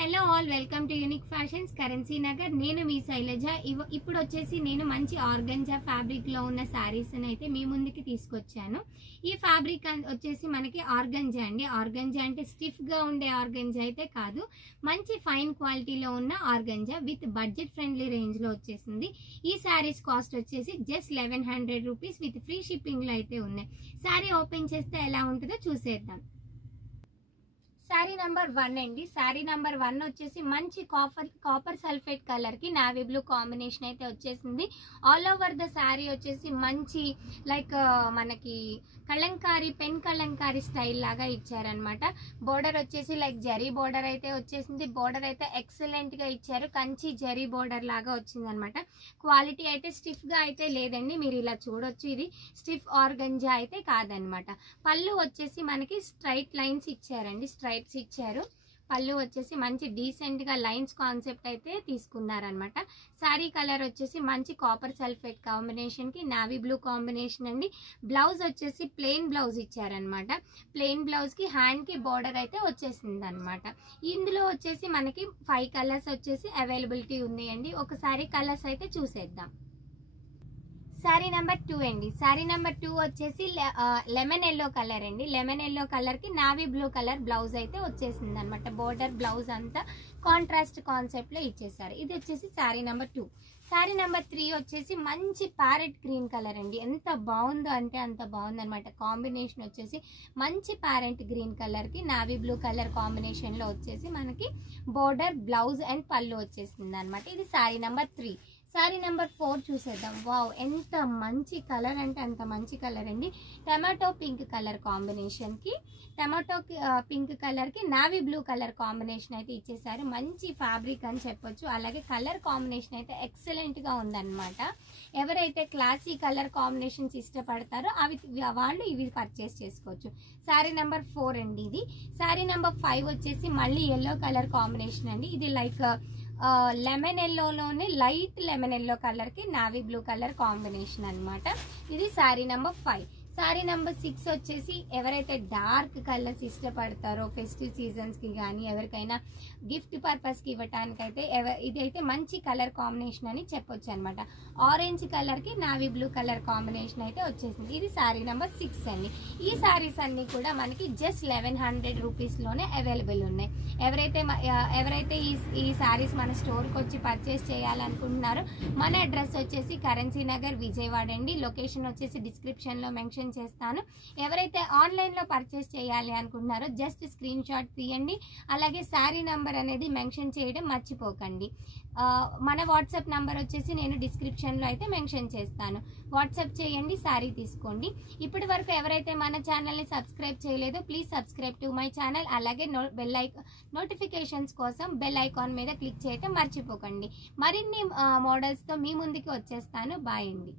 Hello all, welcome to unique fashions currency Nagar. నేను మీ శైలజ. ఇప్పుడు వచ్చేసి నేను మంచి ఆర్గంజా ఫ్యాబ్రిక్ లో ఉన్న శారీస్ అయితే మీ ముందుకి తీసుకొచ్చాను. ఈ ఫ్యాబ్రిక్ వచ్చేసి మనకి ఆర్గంజా అండి. ఆర్గంజా అంటే స్టిఫ్ గా ఉండే ఆర్గంజా అయితే కాదు, మంచి ఫైన్ క్వాలిటీలో ఉన్న organza with budget friendly range లో వచ్చేసింది. ఈ శారీస్ కాస్ట్ వచ్చేసి just 1100 rupees with free shipping లో అయితే ఉన్నాయి. శారీ ఓపెన్ చేస్తే ఎలా ఉంటుందో చూసేద్దాం. శారీ నంబర్ 1 అండి. శారీ నంబర్ 1 వచ్చేసి మంచి కాపర్ సల్ఫేట్ కలర్ కి నావీ బ్లూ కాంబినేషన్ అయితే వచ్చేసింది. ఆల్ ఓవర్ ద శారీ వచ్చేసి మంచి లైక్ మనకి కలంకారీ పెన్ కలంకారీ స్టైల్ లాగా ఇచ్చారనమాట. బోర్డర్ వచ్చేసి లైక్ జరీ బోర్డర్ అయితే వచ్చేసింది. బోర్డర్ అయితే ఎక్సలెంట్ గా ఇచ్చారు. కంచి జరీ బోర్డర్ లాగా వచ్చింది అనమాట. క్వాలిటీ అయితే స్టిఫ్ గా అయితే లేదండి, మీరు ఇలా చూడొచ్చు. ఇది స్టిఫ్ ఆర్గంజా అయితే కాదనమాట. పళ్ళు వచ్చేసి మనకి స్ట్రైట్ లైన్స్ ఇచ్చారండి, స్ట్రైట్స్ ఇచ్చారు. పళ్ళు వచ్చేసి మంచి డీసెంట్ గా లైన్స్ కాన్సెప్ట్ అయితే తీసుకున్నారనమాట. శారీ కలర్ వచ్చేసి మంచి కాపర్ సల్ఫేట్ కాంబినేషన్ కి నావీ బ్లూ కాంబినేషన్ అండి. బ్లౌజ్ వచ్చేసి ప్లెయిన్ బ్లౌజ్ ఇచ్చారనమాట. ప్లెయిన్ బ్లౌజ్ కి హ్యాండ్ కి బోర్డర్ అయితే వచ్చేసింది అనమాట. ఇందులో వచ్చేసి మనకి 5 కలర్స్ వచ్చేసి అవైలబిలిటీ ఉన్నాయండి. ఒకసారి కలర్స్ అయితే చూసేద్దాం. శారీ నెంబర్ 2 అండి. శారీ నెంబర్ 2 వచ్చేసి లెమన్ ఎల్లో కలర్ అండి. లెమన్ ఎల్లో కలర్ కి నావీ బ్లూ కలర్ బ్లౌజ్ అయితే వచ్చేసింది అనమాట. బోర్డర్ బ్లౌజ్ అంతా కాంట్రాస్ట్ కాన్సెప్ట్ లో ఇచ్చేసారు. ఇది వచ్చేసి శారీ నెంబర్ 2. శారీ నెంబర్ 3 వచ్చేసి మంచి ప్యారెట్ గ్రీన్ కలర్ అండి. ఎంత బాగుందో అంటే అంత బాగుంది అనమాట. కాంబినేషన్ వచ్చేసి మంచి ప్యారెట్ గ్రీన్ కలర్ కి నావీ బ్లూ కలర్ కాంబినేషన్ లో వచ్చేసి మనకి బోర్డర్ బ్లౌజ్ అండ్ పళ్ళు వచ్చేసింది అనమాట. ఇది శారీ నెంబర్ 3. శారీ నెంబర్ 4 చూసేద్దాం. వావ్, ఎంత మంచి కలర్ అంటే అంత మంచి కలర్ అండి. టమాటో పింక్ కలర్ కాంబినేషన్ కి టమాటో పింక్ కలర్ కి నావీ బ్లూ కలర్ కాంబినేషన్ అయితే ఇచ్చేసారు. మంచి ఫ్యాబ్రిక్ అని చెప్పొచ్చు. అలాగే కలర్ కాంబినేషన్ అయితే ఎక్సలెంట్ గా ఉందన్నమాట. ఎవరైతే క్లాసీ కలర్ కాంబినేషన్స్ ఇష్టపడతారో వాళ్ళు ఇవి పర్చేస్ చేసుకోవచ్చు. శారీ నెంబర్ 4 అండి ఇది. శారీ నెంబర్ 5 వచ్చేసి మళ్ళీ ఎల్లో కలర్ కాంబినేషన్ అండి. ఇది లైక్ లెమన్ ఎల్లోలోనే లైట్ లెమన్ ఎల్లో కలర్ కి నావీ బ్లూ కలర్ కాంబినేషన్ అనమాట. ఇది శారీ నెంబర్ 5. శారీ నెంబర్ 6 వచ్చేసి ఎవరైతే డార్క్ కలర్స్ ఇష్టపడతారో ఫెస్టివ్ సీజన్స్ కి కానీ ఎవరికైనా గిఫ్ట్ పర్పస్ కి ఇవ్వటానికైతే ఇదైతే మంచి కలర్ కాంబినేషన్ అని చెప్పొచ్చు అనమాట. ఆరెంజ్ కలర్ కి నావీ బ్లూ కలర్ కాంబినేషన్ అయితే వచ్చేసింది. ఇది శారీ నెంబర్ 6 అండి. ఈ శారీస్ అన్ని కూడా మనకి జస్ట్ 1100 రూపీస్ లోనే అవైలబుల్ ఉన్నాయి. ఎవరైతే ఈ శారీస్ మన స్టోర్ కి వచ్చి పర్చేస్ చేయాలనుకుంటున్నారో మన అడ్రస్ వచ్చేసి కరెన్సీ నగర్ విజయవాడ అండి. లొకేషన్ వచ్చేసి డిస్క్రిప్షన్ లో మెన్షన్ చేస్తాను. ఎవరైతే ఆన్లైన్ లో పర్చేస్ చేయాలి అనుకుంటున్నారో జస్ట్ స్క్రీన్ షాట్ తీయండి. అలాగే శారీ నంబర్ అనేది మెన్షన్ చేయడం మర్చిపోకండి. మన వాట్సాప్ నంబర్ వచ్చేసి నేను డిస్క్రిప్షన్ లో అయితే మెన్షన్ చేస్తాను. వాట్సాప్ చేయండి, శారీ తీసుకోండి. ఇప్పటి వరకు ఎవరైతే మన ఛానల్ ని సబ్స్క్రైబ్ చేయలేదో please subscribe to my channel. అలాగే నోటిఫికేషన్స్ కోసం బెల్ ఐకాన్ మీద క్లిక్ చేయడం మర్చిపోకండి. మరిన్ని మోడల్స్ తో మీ ముందుకి వచ్చేస్తాను. బాయ్ అండి.